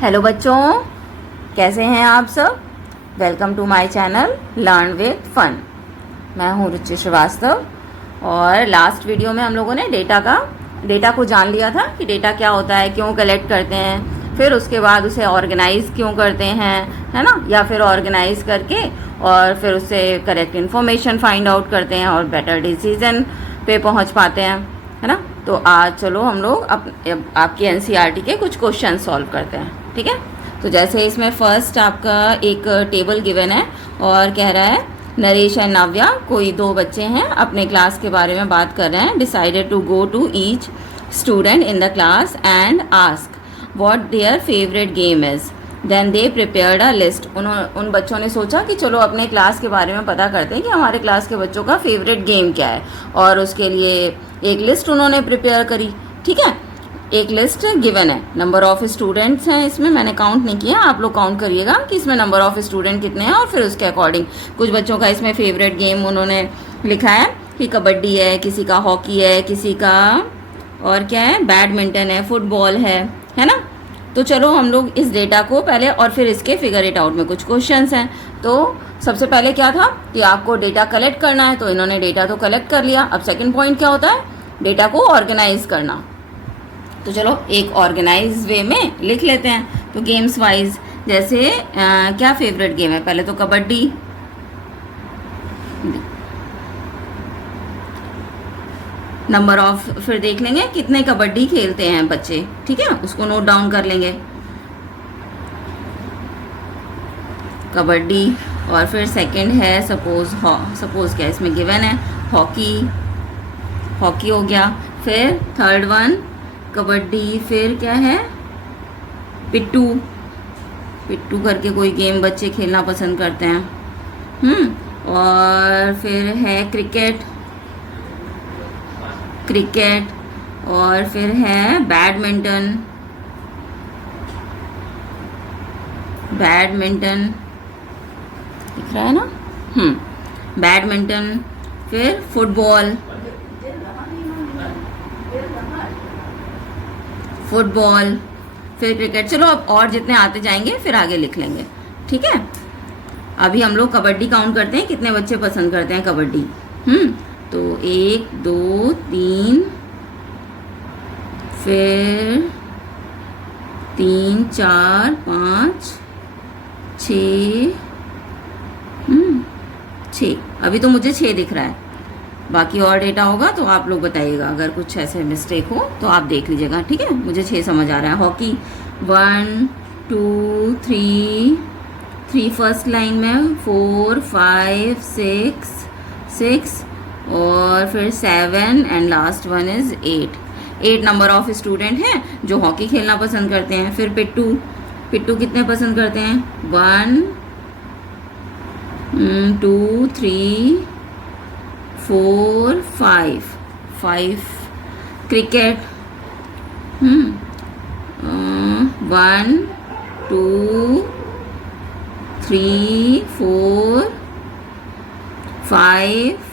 Hello बच्चों, कैसे हैं आप सब। Welcome to my channel learn with fun. मैं हूँ रुचि श्रीवास्तव। और लास्ट वीडियो में हम लोगों ने डेटा को जान लिया था कि डेटा क्या होता है, क्यों कलेक्ट करते हैं, फिर उसके बाद उसे ऑर्गेनाइज क्यों करते हैं, है ना, या फिर ऑर्गेनाइज करके और फिर उससे करेक्ट इन्फॉर्मेशन फाइंड आउट करते हैं और बेटर डिसीजन पे पहुँच पाते हैं, है ना। तो आज चलो हम लोग आपकी एनसीईआरटी के कुछ क्वेश्चन सॉल्व करते हैं, ठीक है। तो जैसे इसमें फर्स्ट आपका एक टेबल गिवन है और कह रहा है नरेश एंड नव्या, कोई दो बच्चे हैं, अपने क्लास के बारे में बात कर रहे हैं। Decided to go to each student in the class and ask what their favourite game is. Then they prepared a list. उन बच्चों ने सोचा कि चलो अपने क्लास के बारे में पता करते हैं कि हमारे क्लास के बच्चों का फेवरेट गेम क्या है, और उसके लिए एक लिस्ट उन्होंने प्रिपेयर करी, ठीक है। एक लिस्ट गिवन है, नंबर ऑफ स्टूडेंट्स हैं इसमें, मैंने काउंट नहीं किया, आप लोग काउंट करिएगा कि इसमें नंबर ऑफ स्टूडेंट कितने हैं और फिर उसके अकॉर्डिंग कुछ बच्चों का इसमें फेवरेट गेम उन्होंने लिखा है कि कबड्डी है, किसी का हॉकी है, किसी का और क्या है, बैडमिंटन है, फुटबॉल है ना। तो चलो हम लोग इस डेटा को पहले और फिर इसके फिगर इट आउट में कुछ क्वेश्चंस हैं। तो सबसे पहले क्या था कि आपको डेटा कलेक्ट करना है, तो इन्होंने डेटा तो कलेक्ट कर लिया। अब सेकंड पॉइंट क्या होता है, डेटा को ऑर्गेनाइज करना। तो चलो एक ऑर्गेनाइज वे में लिख लेते हैं। तो गेम्स वाइज जैसे क्या फेवरेट गेम है, पहले तो कबड्डी, नंबर ऑफ, फिर देख लेंगे कितने कबड्डी खेलते हैं बच्चे, ठीक है, उसको नोट डाउन कर लेंगे कबड्डी। और फिर सेकंड है सपोज क्या इसमें गिवन है, हॉकी हो गया। फिर थर्ड वन कबड्डी, फिर क्या है, पिट्टू करके कोई गेम बच्चे खेलना पसंद करते हैं। और फिर है क्रिकेट, और फिर है बैडमिंटन दिख रहा है ना, बैडमिंटन। फिर फुटबॉल, फिर क्रिकेट। चलो अब और जितने आते जाएंगे फिर आगे लिख लेंगे, ठीक है। अभी हम लोग कबड्डी काउंट करते हैं, कितने बच्चे पसंद करते हैं कबड्डी। तो 1 2 3, फिर 3 4 5 6, 6। अभी तो मुझे 6 दिख रहा है, बाकी और डेटा होगा तो आप लोग बताइएगा, अगर कुछ ऐसे मिस्टेक हो तो आप देख लीजिएगा, ठीक है। मुझे 6 समझ आ रहा है। हॉकी 1 2 3 फर्स्ट लाइन में, 4 5 6 और फिर 7 and last one is 8 number of student हैं जो हॉकी खेलना पसंद करते हैं। फिर पिट्टू कितने पसंद करते हैं, 1 2 3 4 5 क्रिकेट 1 2 3 4 5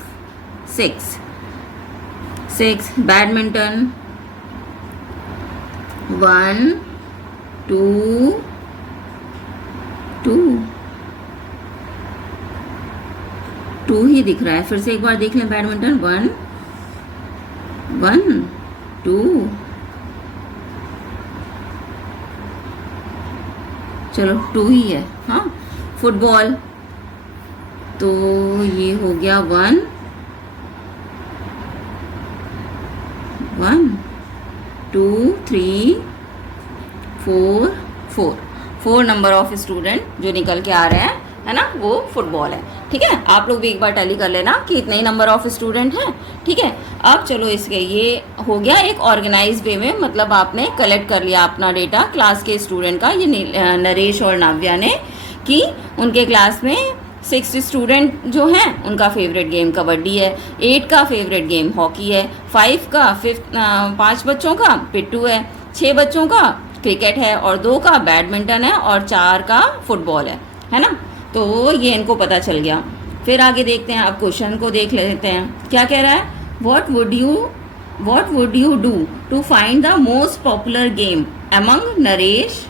6 बैडमिंटन 1 2 2 ही दिख रहा है। फिर से एक बार देख लें, बैडमिंटन 1 2, चलो 2 ही है। हाँ, फुटबॉल तो ये हो गया 1 2 3 4 नंबर ऑफ स्टूडेंट जो निकल के आ रहे हैं, है ना, वो फुटबॉल है, ठीक है। आप लोग भी एक बार टैली कर लेना कि इतने ही नंबर ऑफ स्टूडेंट हैं, ठीक है। अब चलो इसके ये हो गया एक ऑर्गेनाइज वे में, मतलब आपने कलेक्ट कर लिया अपना डेटा क्लास के स्टूडेंट का। ये नरेश और नव्या ने कि उनके क्लास में 6 स्टूडेंट जो हैं उनका फेवरेट गेम कबड्डी है, 8 का फेवरेट गेम हॉकी है, 5 बच्चों का पिट्टू है, 6 बच्चों का क्रिकेट है और 2 का बैडमिंटन है और 4 का फुटबॉल है ना। तो ये इनको पता चल गया। फिर आगे देखते हैं, अब क्वेश्चन को देख लेते हैं क्या कह रहा है। What would you do to find the most popular game among Naresh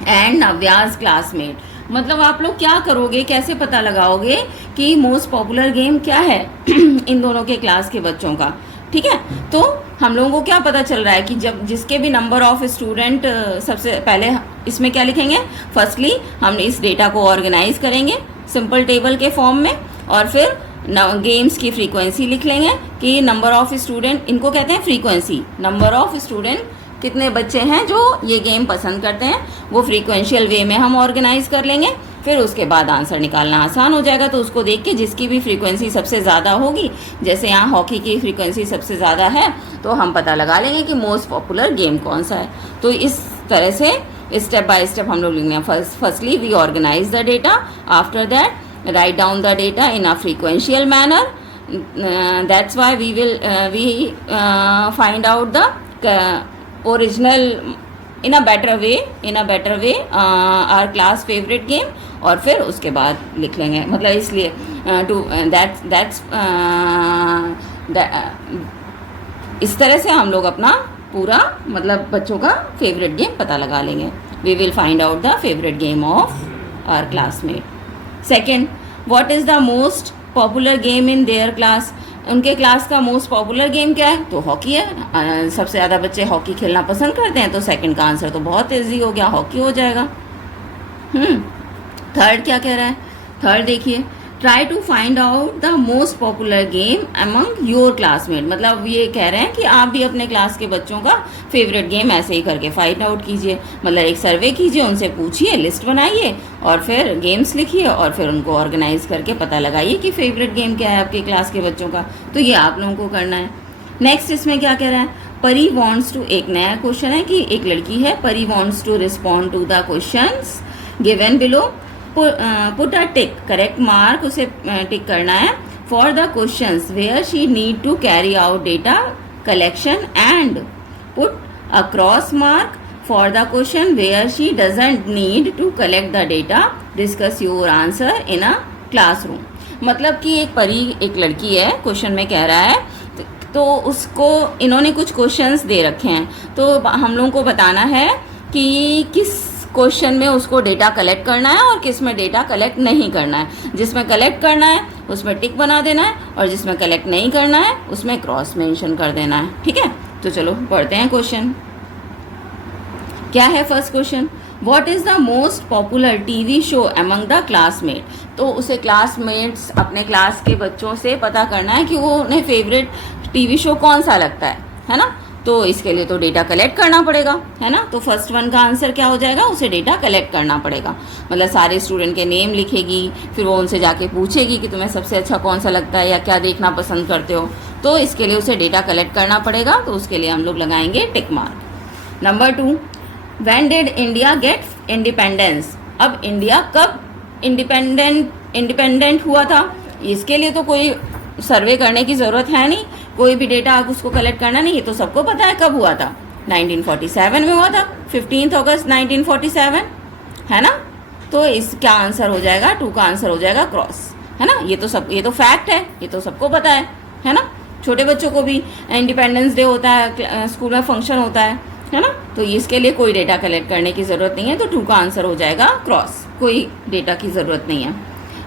and Navya's classmate. मतलब आप लोग क्या करोगे, कैसे पता लगाओगे कि मोस्ट पॉपुलर गेम क्या है इन दोनों के क्लास के बच्चों का। ठीक है, तो हम लोगों को क्या पता चल रहा है कि जब जिसके भी नंबर ऑफ स्टूडेंट, सबसे पहले इसमें क्या लिखेंगे, फर्स्टली हम इस डेटा को ऑर्गेनाइज करेंगे सिंपल टेबल के फॉर्म में, और फिर गेम्स की फ्रीक्वेंसी लिख लेंगे कि नंबर ऑफ स्टूडेंट, इनको कहते हैं फ्रीक्वेंसी, नंबर ऑफ स्टूडेंट कितने बच्चे हैं जो ये गेम पसंद करते हैं, वो फ्रीक्वेंशियल वे में हम ऑर्गेनाइज कर लेंगे। फिर उसके बाद आंसर निकालना आसान हो जाएगा। तो उसको देख के जिसकी भी फ्रीक्वेंसी सबसे ज़्यादा होगी, जैसे यहाँ हॉकी की फ्रीक्वेंसी सबसे ज़्यादा है, तो हम पता लगा लेंगे कि मोस्ट पॉपुलर गेम कौन सा है। तो इस तरह से स्टेप बाय स्टेप हम लोग लिखेंगे। Firstly we organise the data, after that write down the data in a frequential manner, that's why we will find out the original in a better way our class favourite game, और फिर उसके बाद लिख लेंगे। मतलब इसलिए to that's इस तरह से हम लोग अपना पूरा मतलब बच्चों का फेवरेट गेम पता लगा लेंगे। We will find out the favourite game of our classmate. Second, what is the most popular game in their class. उनके क्लास का मोस्ट पॉपुलर गेम क्या है, तो हॉकी है। सबसे ज़्यादा बच्चे हॉकी खेलना पसंद करते हैं, तो सेकंड का आंसर तो बहुत ईजी हो गया, हॉकी हो जाएगा। थर्ड क्या कह रहा है, थर्ड देखिए, try to find out the most popular game among your classmate. मतलब ये कह रहे हैं कि आप भी अपने क्लास के बच्चों का फेवरेट गेम ऐसे ही करके फाइंड आउट कीजिए। मतलब एक सर्वे कीजिए, उनसे पूछिए, लिस्ट बनाइए और फिर गेम्स लिखिए और फिर उनको ऑर्गेनाइज करके पता लगाइए कि फेवरेट गेम क्या है आपके क्लास के बच्चों का। तो ये आप लोगों को करना है। नेक्स्ट इसमें क्या कह रहा है, परी वॉन्ट्स टू, एक नया क्वेश्चन है कि एक लड़की है, Pari wants to respond to the questions given below, put a tick, correct mark उसे टिक करना है, for the questions where she need to carry out data collection, and put a cross mark for the question where she doesn't need to collect the data, discuss your answer in a classroom. मतलब कि एक परी, एक लड़की है, question में कह रहा है, तो उसको इन्होंने कुछ क्वेश्चंस दे रखे हैं, तो हम लोगों को बताना है कि किस क्वेश्चन में उसको डेटा कलेक्ट करना है और किस में डेटा कलेक्ट नहीं करना है। जिसमें कलेक्ट करना है उसमें टिक बना देना है, और जिसमें कलेक्ट नहीं करना है उसमें क्रॉस मेंशन कर देना है। ठीक है, तो चलो पढ़ते हैं क्वेश्चन। क्या है first question, what is the most popular TV show among the classmate. तो उसे क्लासमेट्स, अपने क्लास के बच्चों से पता करना है कि वो उन्हें फेवरेट टीवी शो कौन सा लगता है ना। तो इसके लिए तो डेटा कलेक्ट करना पड़ेगा, है ना। तो फर्स्ट वन का आंसर क्या हो जाएगा, उसे डेटा कलेक्ट करना पड़ेगा। मतलब सारे स्टूडेंट के नेम लिखेगी, फिर वो उनसे जाके पूछेगी कि तुम्हें सबसे अच्छा कौन सा लगता है या क्या देखना पसंद करते हो। तो इसके लिए उसे डेटा कलेक्ट करना पड़ेगा, तो उसके लिए हम लोग लगाएंगे tick mark. Number 2, when did India get independence. अब इंडिया कब इंडिपेंडेंट हुआ था, इसके लिए तो कोई सर्वे करने की ज़रूरत है नहीं, कोई भी डेटा आप उसको कलेक्ट करना नहीं, ये तो सबको पता है कब हुआ था, 1947 में हुआ था, 15 अगस्त 1947, है ना। तो इसका आंसर हो जाएगा, 2 का आंसर हो जाएगा क्रॉस, है ना। ये तो फैक्ट है, ये तो सबको पता है ना। छोटे बच्चों को भी इंडिपेंडेंस डे होता है, स्कूल में फंक्शन होता है ना। तो इसके लिए कोई डेटा कलेक्ट करने की ज़रूरत नहीं है, तो 2 का आंसर हो जाएगा क्रॉस, कोई डेटा की ज़रूरत नहीं है।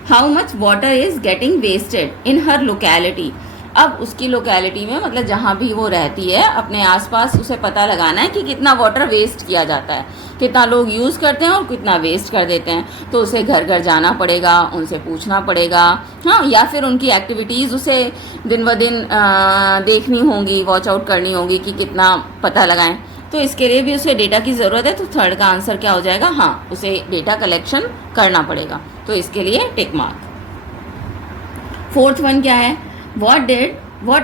How much water is getting wasted in her locality. अब उसकी लोकेलिटी में, मतलब जहाँ भी वो रहती है अपने आसपास, उसे पता लगाना है कि कितना वाटर वेस्ट किया जाता है, कितना लोग यूज़ करते हैं और कितना वेस्ट कर देते हैं। तो उसे घर घर जाना पड़ेगा, उनसे पूछना पड़ेगा, हाँ, या फिर उनकी एक्टिविटीज़ उसे दिन ब दिन देखनी होंगी, वॉच आउट करनी होगी कि कितना पता लगाएं। तो इसके लिए भी उसे डेटा की ज़रूरत है, तो थर्ड का आंसर क्या हो जाएगा, हाँ, उसे डेटा कलेक्शन करना पड़ेगा, तो इसके लिए टिक मार्क। फोर्थ वन क्या है, what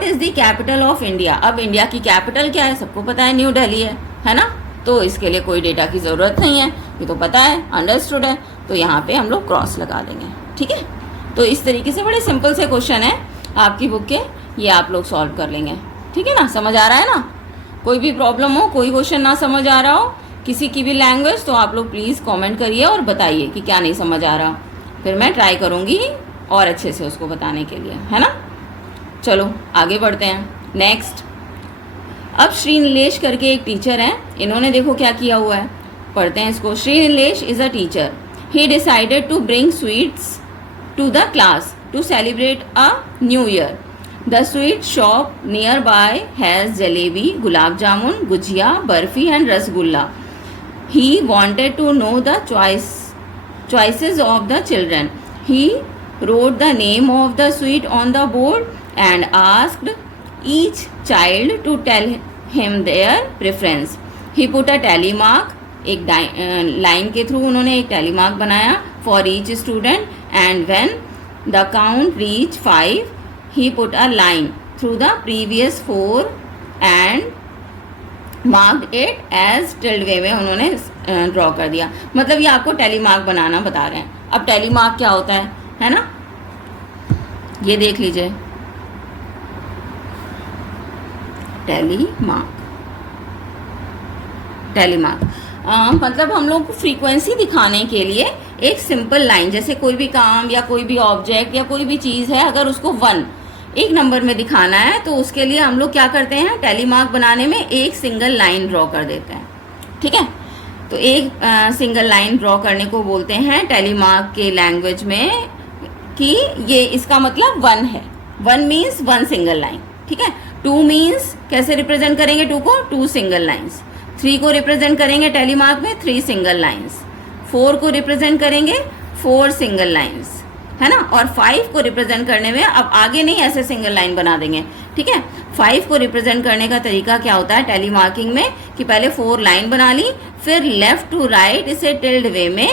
is the capital of India. अब इंडिया की कैपिटल क्या है, सबको पता है, न्यू दिल्ली है ना। तो इसके लिए कोई डेटा की ज़रूरत नहीं है, ये तो पता है, अंडरस्टूड है, तो यहाँ पे हम लोग क्रॉस लगा देंगे। ठीक है, तो इस तरीके से बड़े सिंपल से क्वेश्चन है आपकी बुक के, ये आप लोग सॉल्व कर लेंगे। ठीक है ना, समझ आ रहा है ना। कोई भी प्रॉब्लम हो, कोई क्वेश्चन ना समझ आ रहा हो किसी की भी लैंग्वेज, तो आप लोग प्लीज़ कमेंट करिए और बताइए कि क्या नहीं समझ आ रहा, फिर मैं ट्राई करूँगी और अच्छे से उसको बताने के लिए, है ना। चलो आगे बढ़ते हैं। नेक्स्ट, अब श्री नीलेश करके एक टीचर हैं, इन्होंने देखो क्या किया हुआ है, पढ़ते हैं इसको। Shri Nilesh is a teacher. He decided to bring sweets to the class to celebrate a new year. The sweet shop nearby has jalebi, gulab jamun, gujiya, barfi and rasgulla. He wanted to know the choices of the children. He wrote the name of the sweet on the board and asked each child to tell him their preference. He put a tally mark. एक line के through उन्होंने एक tally mark बनाया for each student, and when the count reached 5, he put a line through the previous 4 and marked it as tilde वे में उन्होंने draw कर दिया. मतलब ये आपको टैली मार्क बनाना बता रहे हैं. अब टैली मार्क क्या होता है ना, ये देख लीजिए. टैली मार्क मतलब हम लोग को फ्रीक्वेंसी दिखाने के लिए एक सिंपल लाइन, जैसे कोई भी काम या कोई भी ऑब्जेक्ट या कोई भी चीज़ है, अगर उसको 1 एक नंबर में दिखाना है तो उसके लिए हम लोग क्या करते हैं, टैली मार्क बनाने में एक सिंगल लाइन ड्रॉ कर देते हैं. ठीक है, तो एक सिंगल लाइन ड्रॉ करने को बोलते हैं टैली मार्क के लैंग्वेज में कि ये इसका मतलब 1 है. 1 मीन्स 1 सिंगल लाइन. ठीक है, 2 मीन्स कैसे रिप्रेजेंट करेंगे 2 को, 2 सिंगल लाइन्स. 3 को रिप्रेजेंट करेंगे टैली मार्क में 3 सिंगल लाइन्स. 4 को रिप्रेजेंट करेंगे 4 सिंगल लाइन्स, है ना. और 5 को रिप्रेजेंट करने में अब आगे नहीं ऐसे सिंगल लाइन बना देंगे. ठीक है, 5 को रिप्रेजेंट करने का तरीका क्या होता है टैली मार्किंग में कि पहले 4 लाइन बना ली, फिर लेफ्ट टू राइट इसे टिल्ड वे में,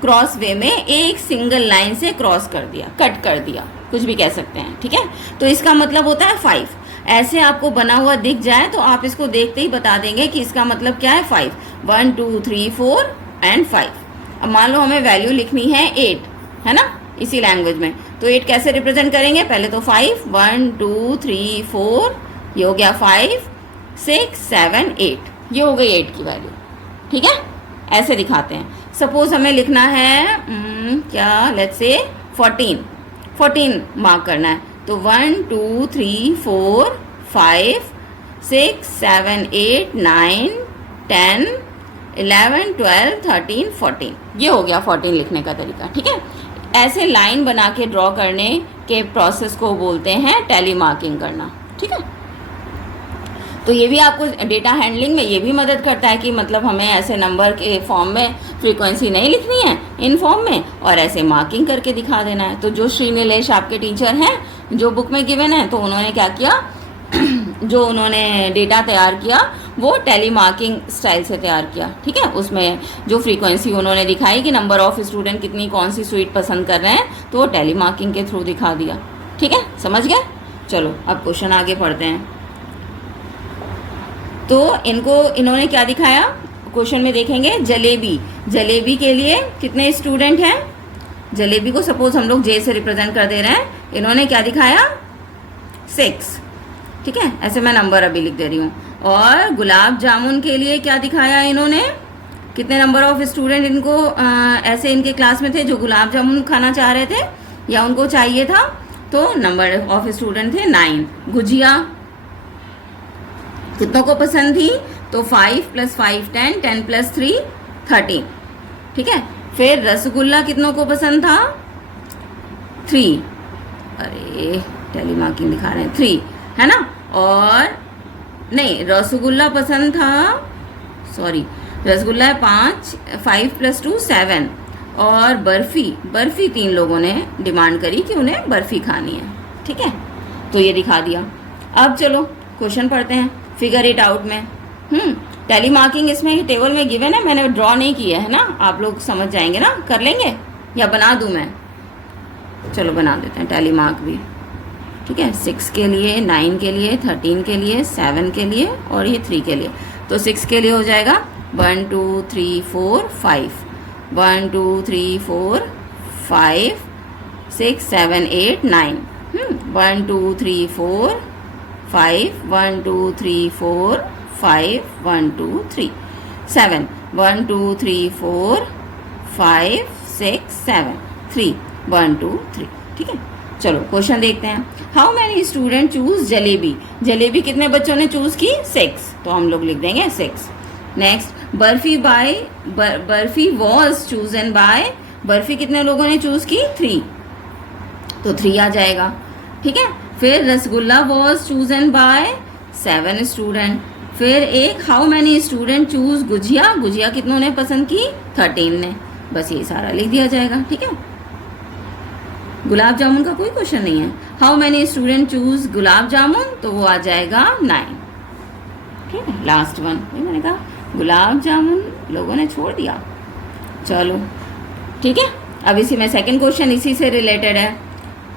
क्रॉस वे में एक सिंगल लाइन से क्रॉस कर दिया, कट कर दिया, कुछ भी कह सकते हैं. ठीक है, तो इसका मतलब होता है 5. ऐसे आपको बना हुआ दिख जाए तो आप इसको देखते ही बता देंगे कि इसका मतलब क्या है 5. 1 2 3 4 एंड 5. अब मान लो हमें वैल्यू लिखनी है 8, है ना, इसी लैंग्वेज में. तो 8 कैसे रिप्रेजेंट करेंगे, पहले तो 5 1 2 3 4, ये हो गया 5 6 7 8, ये हो गई 8 की वैल्यू. ठीक है, ऐसे दिखाते हैं. सपोज हमें लिखना है क्या, लेट्स से 14 मार्क करना है. तो 1 2 3 4 5 6 7 8 9 10 11 12 13 14, ये हो गया 14 लिखने का तरीका. ठीक है, ऐसे लाइन बना के ड्रॉ करने के प्रोसेस को बोलते हैं टैली मार्किंग करना. ठीक है, तो ये भी आपको डेटा हैंडलिंग में ये भी मदद करता है कि मतलब हमें ऐसे नंबर के फॉर्म में फ्रीक्वेंसी नहीं लिखनी है इन फॉर्म में, और ऐसे मार्किंग करके दिखा देना है. तो जो श्री नीलेश आपके टीचर हैं, जो बुक में गिवन है, तो उन्होंने क्या किया जो उन्होंने डेटा तैयार किया वो टैली मार्किंग स्टाइल से तैयार किया. ठीक है, उसमें जो फ्रीक्वेंसी उन्होंने दिखाई कि नंबर ऑफ स्टूडेंट कितनी कौन सी स्वीट पसंद कर रहे हैं, तो वो टैली मार्किंग के थ्रू दिखा दिया. ठीक है, समझ गए. चलो अब क्वेश्चन आगे पढ़ते हैं. तो इन्होंने क्या दिखाया क्वेश्चन में देखेंगे, जलेबी के लिए कितने स्टूडेंट हैं. जलेबी को सपोज हम लोग जे से रिप्रेजेंट कर दे रहे हैं. इन्होंने क्या दिखाया 6. ठीक है, ऐसे मैं नंबर अभी लिख दे रही हूँ. और गुलाब जामुन के लिए क्या दिखाया इन्होंने, कितने नंबर ऑफ स्टूडेंट इनको ऐसे इनके क्लास में थे जो गुलाब जामुन खाना चाह रहे थे या उनको चाहिए था, तो नंबर ऑफ स्टूडेंट थे 9. गुजिया कितनों को पसंद थी, तो 5 + 5 10, 10 + 3 13. ठीक है, फिर रसगुल्ला कितनों को पसंद था 3. अरे टैली मार्किंग दिखा रहे हैं 3, है ना. और नहीं, रसगुल्ला पसंद था, सॉरी, रसगुल्ला है 5 + 2 7. और बर्फ़ी 3 लोगों ने डिमांड करी कि उन्हें बर्फ़ी खानी है. ठीक है, तो ये दिखा दिया. अब चलो क्वेश्चन पढ़ते हैं, फिगर इट आउट में. टैली मार्किंग इसमें टेबल में गिवन है, मैंने ड्रॉ नहीं किया है ना, आप लोग समझ जाएंगे ना, कर लेंगे या बना दूं मैं. चलो बना देते हैं टैली मार्क भी. ठीक है, 6 के लिए, 9 के लिए, 13 के लिए, 7 के लिए और ये 3 के लिए. तो 6 के लिए हो जाएगा 1 2 3 4 5, 1 2 3 4 5 6 7 8 9. 1 2 3 4 5 1 2 3 4 5 1 2 3 7 1 2 3 4 5 6 7 3 1 2 3. ठीक है, चलो क्वेश्चन देखते हैं. How many student choose jalebi. Jalebi कितने बच्चों ने चूज की 6, तो हम लोग लिख देंगे 6. Next, barfi was chosen bye, barfi कितने लोगों ने चूज की? 3, तो 3 आ जाएगा, ठीक है। फिर rasgulla was chosen bye 7 student. फिर एक how many student choose gujiya, gujiya कितनों ने पसंद की? 13 ने। बस ये सारा लिख दिया जाएगा, ठीक है। गुलाब जामुन का कोई क्वेश्चन नहीं है। How many student choose gulab jamun, तो वो आ जाएगा 9, ठीक है। लास्ट वन मैंने कहा गुलाब जामुन लोगों ने छोड़ दिया, चलो ठीक है। अब इसी में सेकंड क्वेश्चन इसी से रिलेटेड है।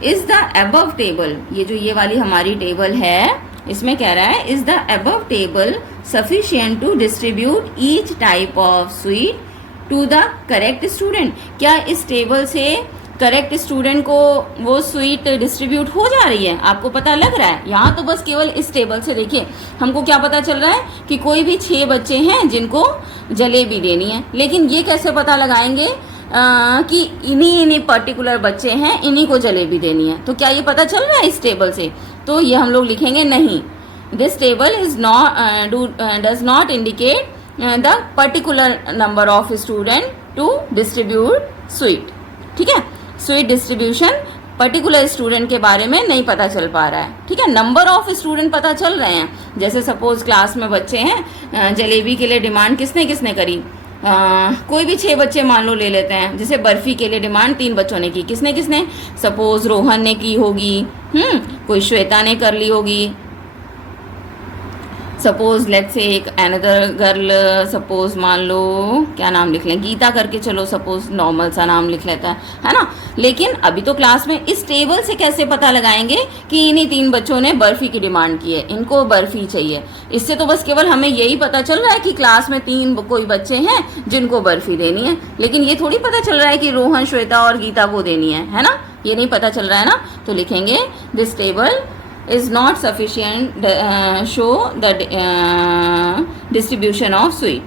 इज द अबव टेबल, ये जो ये वाली हमारी टेबल है, इसमें कह रहा है is the above table sufficient to distribute each type of sweet to the correct student. क्या इस टेबल से करेक्ट स्टूडेंट को वो स्वीट डिस्ट्रीब्यूट हो जा रही है? आपको पता लग रहा है? यहाँ तो बस केवल इस टेबल से देखिए हमको क्या पता चल रहा है कि कोई भी 6 बच्चे हैं जिनको जलेबी देनी है, लेकिन ये कैसे पता लगाएंगे कि इन्हीं पर्टिकुलर बच्चे हैं, इन्हीं को जलेबी देनी है? तो क्या ये पता चल रहा है इस टेबल से? तो ये हम लोग लिखेंगे नहीं, this table is not does not indicate the particular number of student to distribute sweet, ठीक है। स्वीट डिस्ट्रीब्यूशन पर्टिकुलर स्टूडेंट के बारे में नहीं पता चल पा रहा है, ठीक है। नंबर ऑफ स्टूडेंट पता चल रहे हैं, जैसे सपोज क्लास में बच्चे हैं, जलेबी के लिए डिमांड किसने किसने करी? कोई भी 6 बच्चे मान लो ले लेते हैं, जैसे बर्फी के लिए डिमांड 3 बच्चों ने की, किसने किसने? सपोज रोहन ने की होगी, कोई श्वेता ने कर ली होगी, सपोज लेट्स से एक अनदर गर्ल, सपोज मान लो क्या नाम लिख लें, गीता करके, चलो सपोज नॉर्मल सा नाम लिख लेता है ना। लेकिन अभी तो क्लास में इस टेबल से कैसे पता लगाएंगे कि इन्हीं 3 बच्चों ने बर्फी की डिमांड की है, इनको बर्फी चाहिए? इससे तो बस केवल हमें यही पता चल रहा है कि क्लास में 3 कोई बच्चे हैं जिनको बर्फी देनी है, लेकिन ये थोड़ी पता चल रहा है कि रोहन, श्वेता और गीता को देनी है ना। ये नहीं पता चल रहा है ना, तो लिखेंगे this table is not sufficient show the distribution of sweet।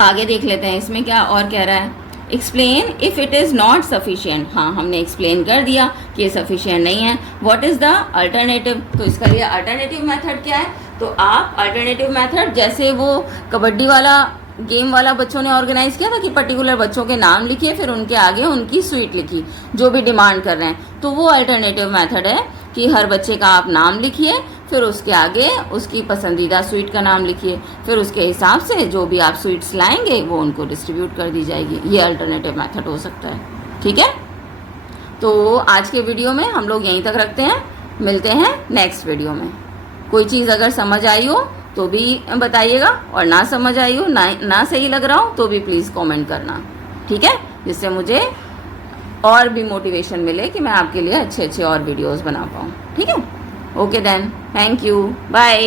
आगे देख लेते हैं इसमें क्या और कह रहा है। Explain if it is not sufficient, हाँ हमने एक्सप्लेन कर दिया कि ये सफिशियंट नहीं है। व्हाट इज़ द अल्टरनेटिव, तो इसका लिए अल्टरनेटिव मेथड क्या है? तो आप अल्टरनेटिव मेथड, जैसे वो कबड्डी वाला गेम वाला बच्चों ने ऑर्गेनाइज किया था कि पर्टिकुलर बच्चों के नाम लिखिए, फिर उनके आगे उनकी स्वीट लिखी जो भी डिमांड कर रहे हैं, तो वो अल्टरनेटिव मेथड है कि हर बच्चे का आप नाम लिखिए, फिर उसके आगे उसकी पसंदीदा स्वीट का नाम लिखिए, फिर उसके हिसाब से जो भी आप स्वीट्स लाएंगे वो उनको डिस्ट्रीब्यूट कर दी जाएगी। ये अल्टरनेटिव मेथड हो सकता है, ठीक है। तो आज के वीडियो में हम लोग यहीं तक रखते हैं, मिलते हैं नेक्स्ट वीडियो में। कोई चीज़ अगर समझ आई हो तो भी बताइएगा, और ना समझ आई हो, ना सही लग रहा हो तो भी प्लीज़ कमेंट करना, ठीक है, जिससे मुझे और भी मोटिवेशन मिले कि मैं आपके लिए अच्छे अच्छे और वीडियोस बना पाऊँ, ठीक है। Okay then, thank you, bye.